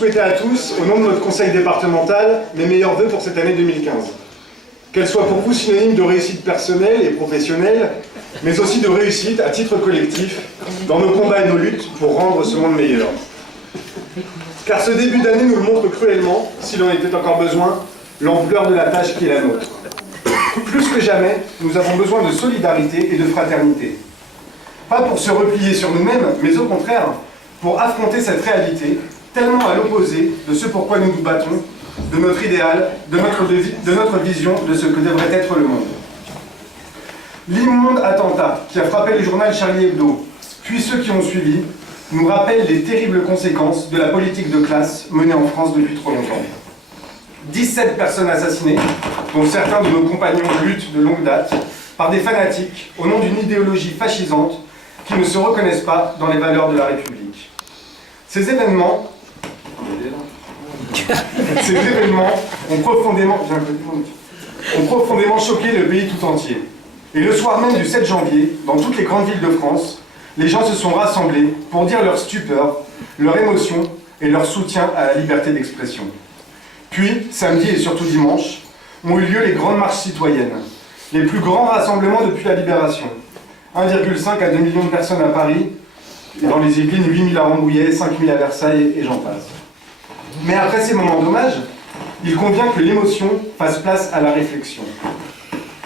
souhaiter à tous, au nom de notre conseil départemental, mes meilleurs vœux pour cette année 2015. Qu'elle soit pour vous synonyme de réussite personnelle et professionnelle, mais aussi de réussite à titre collectif dans nos combats et nos luttes pour rendre ce monde meilleur. Car ce début d'année nous le montre cruellement, s'il en était encore besoin, l'ampleur de la tâche qui est la nôtre. Plus que jamais, nous avons besoin de solidarité et de fraternité. Pas pour se replier sur nous-mêmes, mais au contraire, pour affronter cette réalité, tellement à l'opposé de ce pourquoi nous nous battons, de notre idéal, de notre vision de ce que devrait être le monde. L'immonde attentat qui a frappé le journal Charlie Hebdo, puis ceux qui ont suivi, nous rappellent les terribles conséquences de la politique de classe menée en France depuis trop longtemps. 17 personnes assassinées, dont certains de nos compagnons luttent de longue date, par des fanatiques au nom d'une idéologie fascisante qui ne se reconnaissent pas dans les valeurs de la République. Ces événements ont profondément choqué le pays tout entier. Et le soir même du 7 janvier, dans toutes les grandes villes de France, les gens se sont rassemblés pour dire leur stupeur, leur émotion et leur soutien à la liberté d'expression. Puis, samedi et surtout dimanche, ont eu lieu les grandes marches citoyennes, les plus grands rassemblements depuis la Libération. 1,5 à 2 millions de personnes à Paris, et dans les Yvelines, 8 000 à Rambouillet, 5 000 à Versailles, et j'en passe. Mais après ces moments d'hommage, il convient que l'émotion fasse place à la réflexion.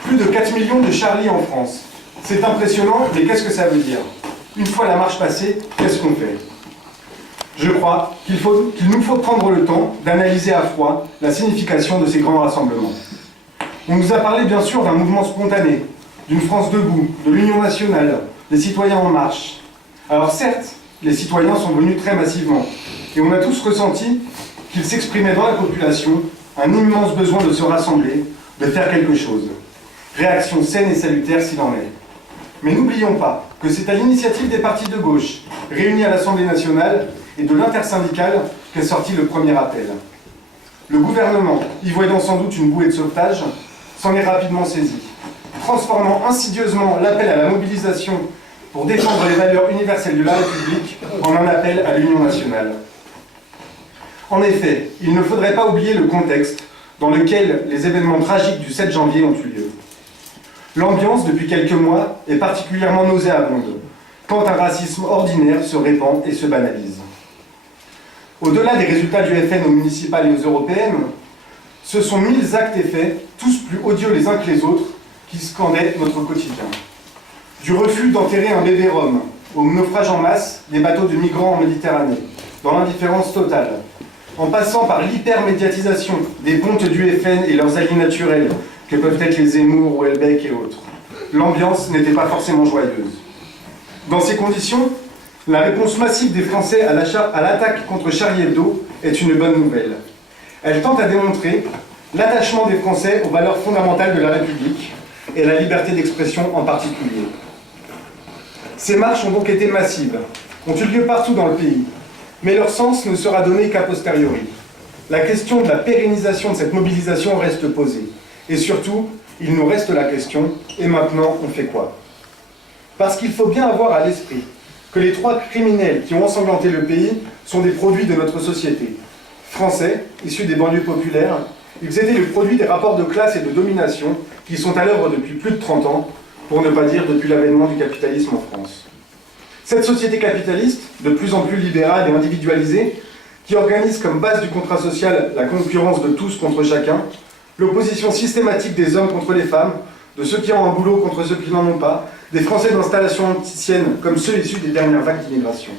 Plus de 4 millions de Charlie en France. C'est impressionnant, mais qu'est-ce que ça veut dire? Une fois la marche passée, qu'est-ce qu'on fait? Je crois qu'il nous faut prendre le temps d'analyser à froid la signification de ces grands rassemblements. On nous a parlé bien sûr d'un mouvement spontané, d'une France debout, de l'Union nationale, des citoyens en marche. Alors certes, les citoyens sont venus très massivement, et on a tous ressenti qu'il s'exprimait dans la population un immense besoin de se rassembler, de faire quelque chose. Réaction saine et salutaire s'il en est. Mais n'oublions pas que c'est à l'initiative des partis de gauche, réunis à l'Assemblée nationale, et de l'intersyndicale qu'est sorti le premier appel. Le gouvernement, y voyant sans doute une bouée de sauvetage, s'en est rapidement saisi, transformant insidieusement l'appel à la mobilisation pour défendre les valeurs universelles de la République en un appel à l'Union nationale. En effet, il ne faudrait pas oublier le contexte dans lequel les événements tragiques du 7 janvier ont eu lieu. L'ambiance, depuis quelques mois, est particulièrement nauséabonde, quand un racisme ordinaire se répand et se banalise. Au-delà des résultats du FN aux municipales et aux européennes, ce sont 1000 actes et faits, tous plus odieux les uns que les autres, qui scandaient notre quotidien. Du refus d'enterrer un bébé rome, au naufrage en masse des bateaux de migrants en Méditerranée, dans l'indifférence totale, en passant par l'hypermédiatisation des pontes du FN et leurs alliés naturels, que peuvent être les Zemmour ou Houellebecq et autres. L'ambiance n'était pas forcément joyeuse. Dans ces conditions, la réponse massive des Français à l'attaque contre Charlie Hebdo est une bonne nouvelle. Elle tente à démontrer l'attachement des Français aux valeurs fondamentales de la République et la liberté d'expression en particulier. Ces marches ont donc été massives, ont eu lieu partout dans le pays, mais leur sens ne sera donné qu'a posteriori. La question de la pérennisation de cette mobilisation reste posée. Et surtout, il nous reste la question, et maintenant, on fait quoi? Parce qu'il faut bien avoir à l'esprit que les 3 criminels qui ont ensanglanté le pays sont des produits de notre société. Français, issus des banlieues populaires, ils étaient le produit des rapports de classe et de domination qui sont à l'œuvre depuis plus de 30 ans, pour ne pas dire depuis l'avènement du capitalisme en France. Cette société capitaliste, de plus en plus libérale et individualisée, qui organise comme base du contrat social la concurrence de tous contre chacun, l'opposition systématique des hommes contre les femmes, de ceux qui ont un boulot contre ceux qui n'en ont pas, des Français d'installation ancienne comme ceux issus des dernières vagues d'immigration.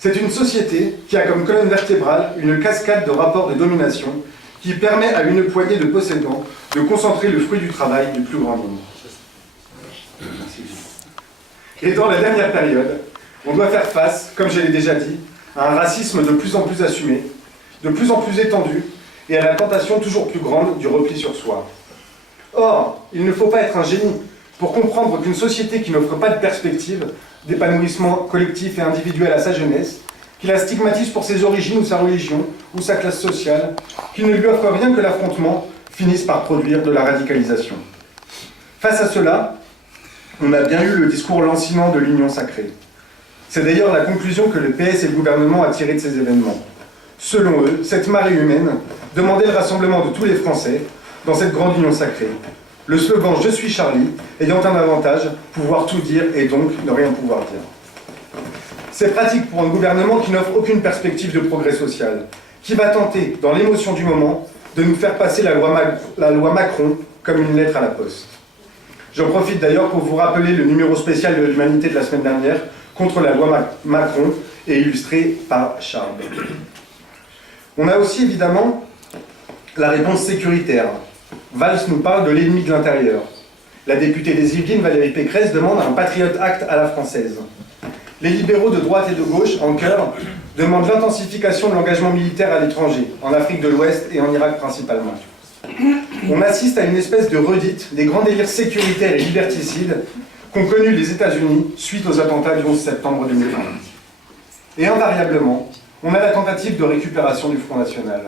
C'est une société qui a comme colonne vertébrale une cascade de rapports de domination qui permet à une poignée de possédants de concentrer le fruit du travail du plus grand nombre. Et dans la dernière période, on doit faire face, comme je l'ai déjà dit, à un racisme de plus en plus assumé, de plus en plus étendu, et à la tentation toujours plus grande du repli sur soi. Or, il ne faut pas être un génie pour comprendre qu'une société qui n'offre pas de perspective d'épanouissement collectif et individuel à sa jeunesse, qui la stigmatise pour ses origines ou sa religion, ou sa classe sociale, qui ne lui offre rien que l'affrontement, finisse par produire de la radicalisation. Face à cela, on a bien eu le discours lancinant de l'union sacrée. C'est d'ailleurs la conclusion que le PS et le gouvernement a tirée de ces événements. Selon eux, cette marée humaine demandait le rassemblement de tous les Français dans cette grande union sacrée. Le slogan « Je suis Charlie » ayant un avantage, pouvoir tout dire et donc ne rien pouvoir dire. C'est pratique pour un gouvernement qui n'offre aucune perspective de progrès social, qui va tenter, dans l'émotion du moment, de nous faire passer la loi Macron comme une lettre à la poste. J'en profite d'ailleurs pour vous rappeler le numéro spécial de l'Humanité de la semaine dernière contre la loi Macron et illustré par Charles. On a aussi évidemment la réponse sécuritaire. Valls nous parle de l'ennemi de l'intérieur. La députée des Yvelines, Valérie Pécresse, demande un Patriot Act à la française. Les libéraux de droite et de gauche, en chœur, demandent l'intensification de l'engagement militaire à l'étranger, en Afrique de l'Ouest et en Irak principalement. On assiste à une espèce de redite des grands délires sécuritaires et liberticides qu'ont connus les États-Unis suite aux attentats du 11 septembre 2020. Et invariablement, on a la tentative de récupération du Front National,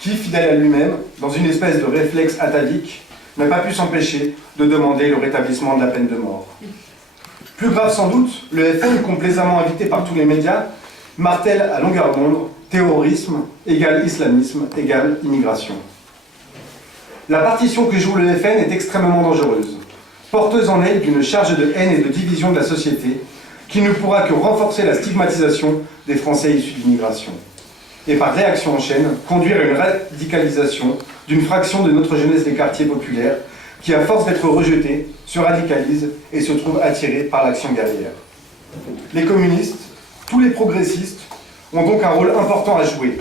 qui, fidèle à lui-même, dans une espèce de réflexe atavique, n'a pas pu s'empêcher de demander le rétablissement de la peine de mort. Plus grave sans doute, le FN, complaisamment invité par tous les médias, martèle à longueur d'onde « terrorisme égale islamisme égale immigration ». La partition que joue le FN est extrêmement dangereuse, porteuse en elle d'une charge de haine et de division de la société, qui ne pourra que renforcer la stigmatisation des Français issus de l'immigration. Et par réaction en chaîne, conduire à une radicalisation d'une fraction de notre jeunesse des quartiers populaires qui, à force d'être rejetée, se radicalise et se trouve attirée par l'action guerrière. Les communistes, tous les progressistes, ont donc un rôle important à jouer.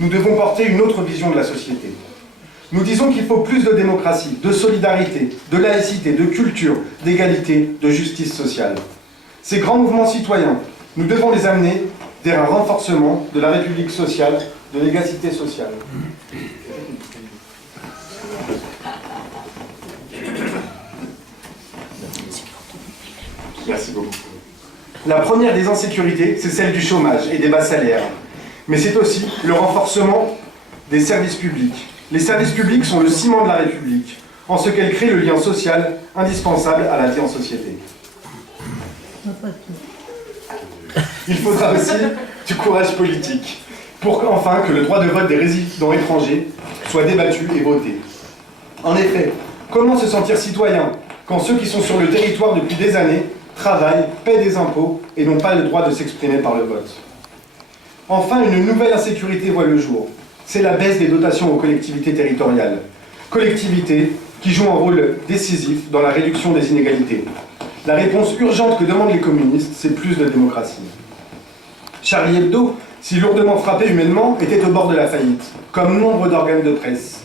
Nous devons porter une autre vision de la société. Nous disons qu'il faut plus de démocratie, de solidarité, de laïcité, de culture, d'égalité, de justice sociale. Ces grands mouvements citoyens, nous devons les amener vers un renforcement de la République sociale, de l'égalité sociale. Merci beaucoup. La première des insécurités, c'est celle du chômage et des bas salaires. Mais c'est aussi le renforcement des services publics. Les services publics sont le ciment de la République, en ce qu'elles créent le lien social indispensable à la vie en société. Il faudra aussi du courage politique, pour enfin que le droit de vote des résidents étrangers soit débattu et voté. En effet, comment se sentir citoyen quand ceux qui sont sur le territoire depuis des années travaillent, paient des impôts et n'ont pas le droit de s'exprimer par le vote? Enfin, une nouvelle insécurité voit le jour. C'est la baisse des dotations aux collectivités territoriales. Collectivités qui jouent un rôle décisif dans la réduction des inégalités. La réponse urgente que demandent les communistes, c'est plus de démocratie. Charlie Hebdo, si lourdement frappé humainement, était au bord de la faillite, comme nombre d'organes de presse.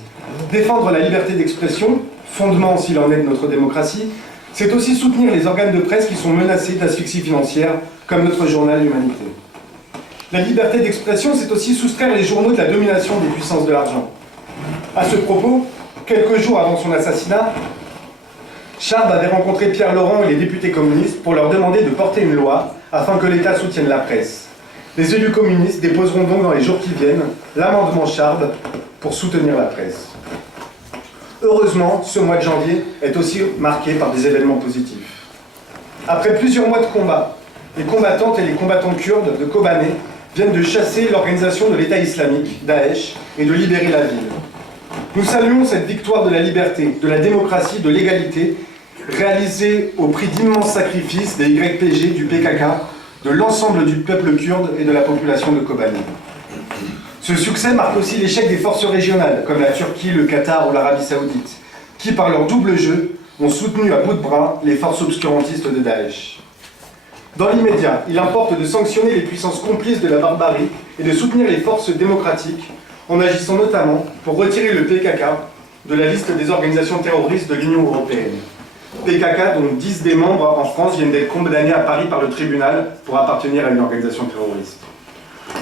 Défendre la liberté d'expression, fondement s'il en est de notre démocratie, c'est aussi soutenir les organes de presse qui sont menacés d'asphyxie financière, comme notre journal L'Humanité. La liberté d'expression, c'est aussi soustraire les journaux de la domination des puissances de l'argent. À ce propos, quelques jours avant son assassinat, Charb avait rencontré Pierre Laurent et les députés communistes pour leur demander de porter une loi afin que l'État soutienne la presse. Les élus communistes déposeront donc dans les jours qui viennent l'amendement Charb pour soutenir la presse. Heureusement, ce mois de janvier est aussi marqué par des événements positifs. Après plusieurs mois de combat, les combattantes et les combattants kurdes de Kobané viennent de chasser l'organisation de l'État islamique, Daesh, et de libérer la ville. Nous saluons cette victoire de la liberté, de la démocratie, de l'égalité, réalisée au prix d'immenses sacrifices des YPG, du PKK, de l'ensemble du peuple kurde et de la population de Kobané. Ce succès marque aussi l'échec des forces régionales, comme la Turquie, le Qatar ou l'Arabie Saoudite, qui, par leur double jeu, ont soutenu à bout de bras les forces obscurantistes de Daesh. Dans l'immédiat, il importe de sanctionner les puissances complices de la barbarie et de soutenir les forces démocratiques, en agissant notamment pour retirer le PKK de la liste des organisations terroristes de l'Union européenne. PKK, dont 10 des membres en France viennent d'être condamnés à Paris par le tribunal pour appartenir à une organisation terroriste.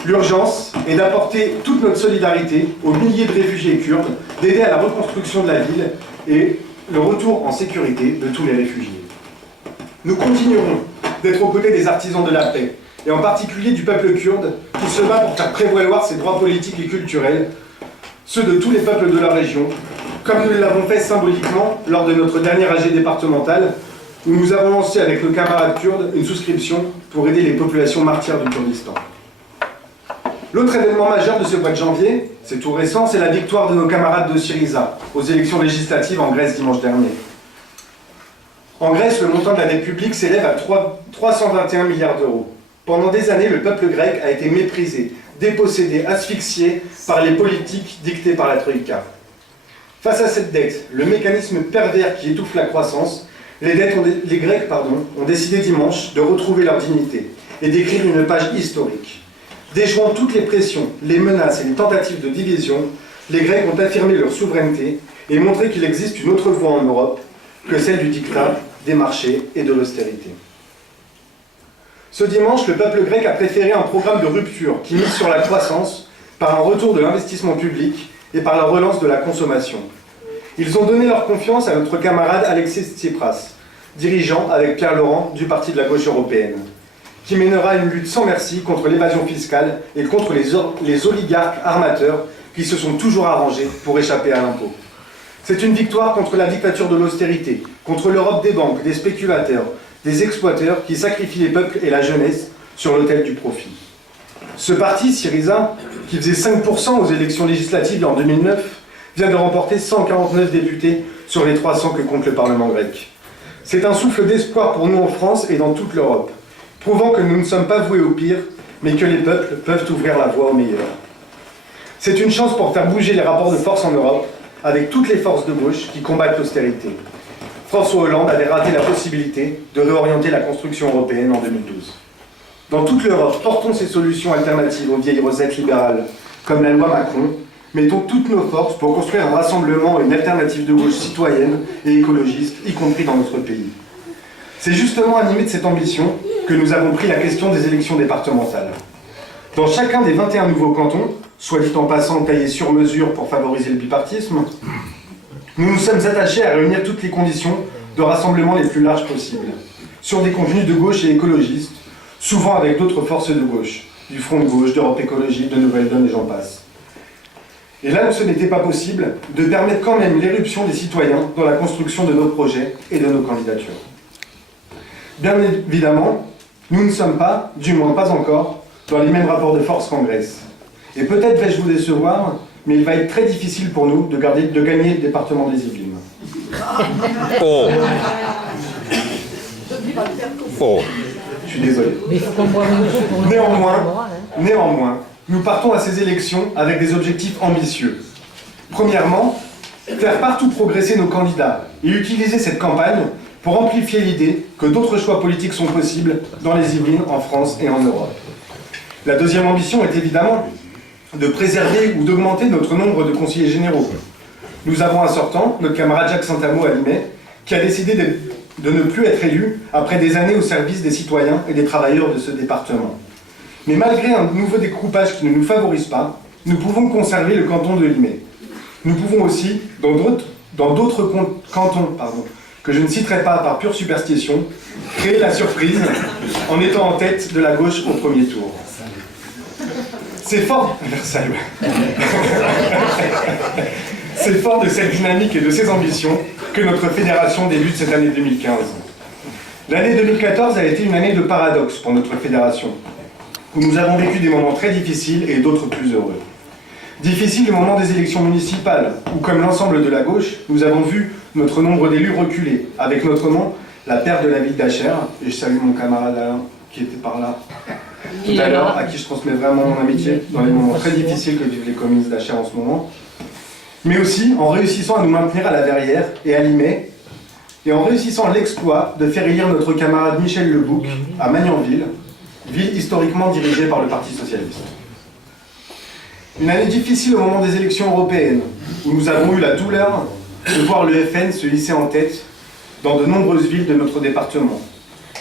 L'urgence est d'apporter toute notre solidarité aux milliers de réfugiés kurdes, d'aider à la reconstruction de la ville et le retour en sécurité de tous les réfugiés. Nous continuerons d'être aux côtés des artisans de la paix, et en particulier du peuple kurde, qui se bat pour faire prévaloir ses droits politiques et culturels, ceux de tous les peuples de la région, comme nous l'avons fait symboliquement lors de notre dernière AG départementale, où nous avons lancé avec nos camarades kurdes une souscription pour aider les populations martyres du Kurdistan. L'autre événement majeur de ce mois de janvier, c'est tout récent, c'est la victoire de nos camarades de Syriza aux élections législatives en Grèce dimanche dernier. En Grèce, le montant de la dette publique s'élève à 321 milliards d'euros. Pendant des années, le peuple grec a été méprisé, dépossédé, asphyxié par les politiques dictées par la Troïka. Face à cette dette, le mécanisme pervers qui étouffe la croissance, les Grecs ont décidé dimanche de retrouver leur dignité et d'écrire une page historique. Déjouant toutes les pressions, les menaces et les tentatives de division, les Grecs ont affirmé leur souveraineté et montré qu'il existe une autre voie en Europe que celle du diktat, des marchés et de l'austérité. Ce dimanche, le peuple grec a préféré un programme de rupture qui mise sur la croissance par un retour de l'investissement public et par la relance de la consommation. Ils ont donné leur confiance à notre camarade Alexis Tsipras, dirigeant avec Pierre Laurent du Parti de la gauche européenne, qui mènera une lutte sans merci contre l'évasion fiscale et contre les oligarques armateurs qui se sont toujours arrangés pour échapper à l'impôt. C'est une victoire contre la dictature de l'austérité, contre l'Europe des banques, des spéculateurs, des exploiteurs qui sacrifient les peuples et la jeunesse sur l'autel du profit. Ce parti, Syriza, qui faisait 5% aux élections législatives en 2009, vient de remporter 149 députés sur les 300 que compte le Parlement grec. C'est un souffle d'espoir pour nous en France et dans toute l'Europe, prouvant que nous ne sommes pas voués au pire, mais que les peuples peuvent ouvrir la voie au meilleur. C'est une chance pour faire bouger les rapports de force en Europe, avec toutes les forces de gauche qui combattent l'austérité. François Hollande avait raté la possibilité de réorienter la construction européenne en 2012. Dans toute l'Europe, portons ces solutions alternatives aux vieilles recettes libérales, comme la loi Macron. Mettons toutes nos forces pour construire un rassemblement et une alternative de gauche citoyenne et écologiste, y compris dans notre pays. C'est justement animé de cette ambition que nous avons pris la question des élections départementales. Dans chacun des 21 nouveaux cantons, soit dit en passant taillés sur mesure pour favoriser le bipartisme, nous nous sommes attachés à réunir toutes les conditions de rassemblement les plus larges possibles, sur des convenus de gauche et écologistes, souvent avec d'autres forces de gauche, du Front de gauche, d'Europe écologique, de Nouvelle Donne et j'en passe. Et là où ce n'était pas possible, de permettre quand même l'éruption des citoyens dans la construction de nos projets et de nos candidatures. Bien évidemment, nous ne sommes pas, du moins pas encore, dans les mêmes rapports de force qu'en Grèce. Et peut-être vais-je vous décevoir, mais il va être très difficile pour nous de gagner le département des Yvelines. Oh. Oh. Je suis désolé. Mais il faut qu'on voit un pour Néanmoins, nous partons à ces élections avec des objectifs ambitieux. Premièrement, faire partout progresser nos candidats et utiliser cette campagne pour amplifier l'idée que d'autres choix politiques sont possibles dans les Yvelines, en France et en Europe. La deuxième ambition est évidemment de préserver ou d'augmenter notre nombre de conseillers généraux. Nous avons un sortant, notre camarade Jacques Saint-Amand à Limay, qui a décidé de ne plus être élu après des années au service des citoyens et des travailleurs de ce département. Mais malgré un nouveau découpage qui ne nous favorise pas, nous pouvons conserver le canton de Limay. Nous pouvons aussi, dans d'autres cantons, que je ne citerai pas par pure superstition, créer la surprise en étant en tête de la gauche au premier tour. C'est fort, Versailles. C'est fort de cette dynamique et de ces ambitions que notre fédération débute cette année 2015. L'année 2014 a été une année de paradoxe pour notre fédération, où nous avons vécu des moments très difficiles et d'autres plus heureux. Difficile au moment des élections municipales, où, comme l'ensemble de la gauche, nous avons vu notre nombre d'élus reculer, avec notamment la perte de la ville d'Achères, et je salue mon camarade Alain, qui était par là tout à l'heure, à qui je transmets vraiment mon amitié dans les moments très difficiles que vivent les communes d'Achères en ce moment, mais aussi en réussissant à nous maintenir à la Verrière et à Limay, et en réussissant l'exploit de faire élire notre camarade Michel Lebouc à Magnanville, ville historiquement dirigée par le Parti socialiste. Une année difficile au moment des élections européennes, où nous avons eu la douleur de voir le FN se hisser en tête dans de nombreuses villes de notre département,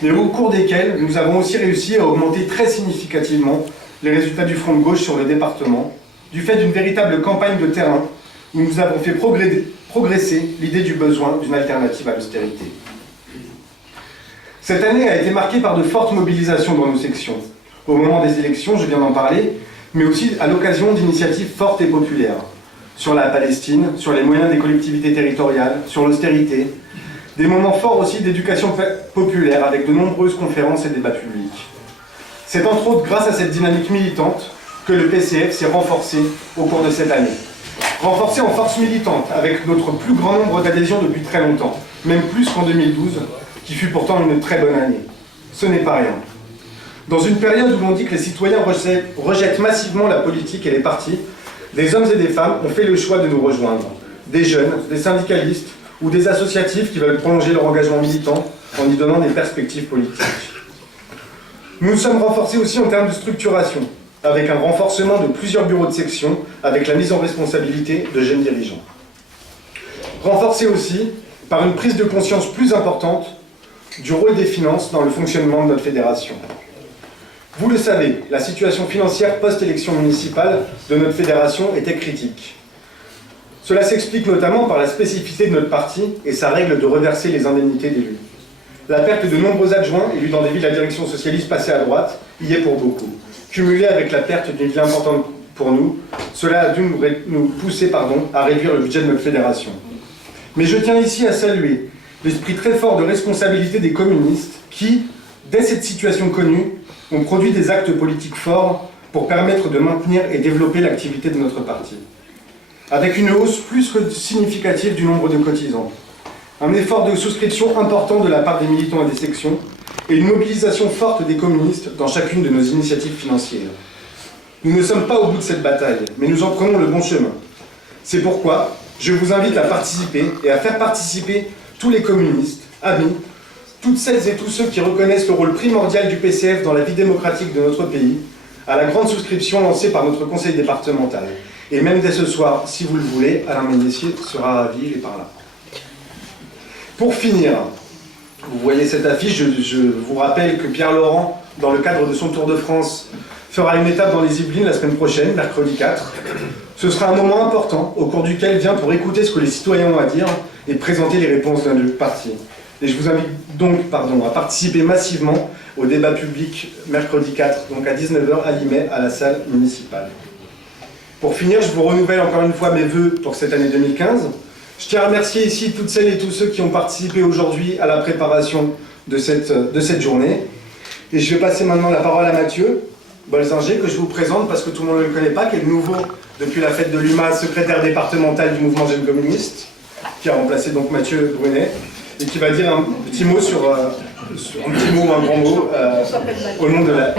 mais au cours desquelles nous avons aussi réussi à augmenter très significativement les résultats du Front de gauche sur le département, du fait d'une véritable campagne de terrain où nous avons fait progresser l'idée du besoin d'une alternative à l'austérité. Cette année a été marquée par de fortes mobilisations dans nos sections. Au moment des élections, je viens d'en parler, mais aussi à l'occasion d'initiatives fortes et populaires, sur la Palestine, sur les moyens des collectivités territoriales, sur l'austérité, des moments forts aussi d'éducation populaire avec de nombreuses conférences et débats publics. C'est entre autres grâce à cette dynamique militante que le PCF s'est renforcé au cours de cette année. Renforcé en force militante, avec notre plus grand nombre d'adhésions depuis très longtemps, même plus qu'en 2012, qui fut pourtant une très bonne année. Ce n'est pas rien. Dans une période où l'on dit que les citoyens rejettent massivement la politique et les partis, des hommes et des femmes ont fait le choix de nous rejoindre. Des jeunes, des syndicalistes ou des associatifs qui veulent prolonger leur engagement militant en y donnant des perspectives politiques. Nous nous sommes renforcés aussi en termes de structuration, avec un renforcement de plusieurs bureaux de section, avec la mise en responsabilité de jeunes dirigeants. Renforcés aussi par une prise de conscience plus importante du rôle des finances dans le fonctionnement de notre fédération. Vous le savez, la situation financière post-élection municipale de notre fédération était critique. Cela s'explique notamment par la spécificité de notre parti et sa règle de reverser les indemnités d'élus. La perte de nombreux adjoints élus dans des villes à direction socialiste passées à droite y est pour beaucoup. Cumulée avec la perte d'une ville importante pour nous, cela a dû nous pousser à réduire le budget de notre fédération. Mais je tiens ici à saluer l'esprit très fort de responsabilité des communistes qui, dès cette situation connue, ont produit des actes politiques forts pour permettre de maintenir et développer l'activité de notre parti. Avec une hausse plus que significative du nombre de cotisants, un effort de souscription important de la part des militants et des sections, et une mobilisation forte des communistes dans chacune de nos initiatives financières. Nous ne sommes pas au bout de cette bataille, mais nous en prenons le bon chemin. C'est pourquoi je vous invite à participer et à faire participer tous les communistes, amis, toutes celles et tous ceux qui reconnaissent le rôle primordial du PCF dans la vie démocratique de notre pays, à la grande souscription lancée par notre conseil départemental. Et même dès ce soir, si vous le voulez, Alain Ménessier sera ravi, il est par là. Pour finir, vous voyez cette affiche, je vous rappelle que Pierre Laurent, dans le cadre de son Tour de France, fera une étape dans les Yvelines la semaine prochaine, mercredi 4. Ce sera un moment important, au cours duquel il vient pour écouter ce que les citoyens ont à dire et présenter les réponses d'un parti. Et je vous invite donc à participer massivement au débat public mercredi 4, donc à 19h à Limay, à la salle municipale. Pour finir, je vous renouvelle encore une fois mes vœux pour cette année 2015. Je tiens à remercier ici toutes celles et tous ceux qui ont participé aujourd'hui à la préparation de cette journée. Et je vais passer maintenant la parole à Mathieu Bolzinger, que je vous présente parce que tout le monde ne le connaît pas, qui est le nouveau, depuis la fête de l'UMA, secrétaire départemental du mouvement Jeunes Communistes, qui a remplacé donc Mathieu Brunet, et qui va dire un petit mot un petit mot, un grand mot, au nom de la...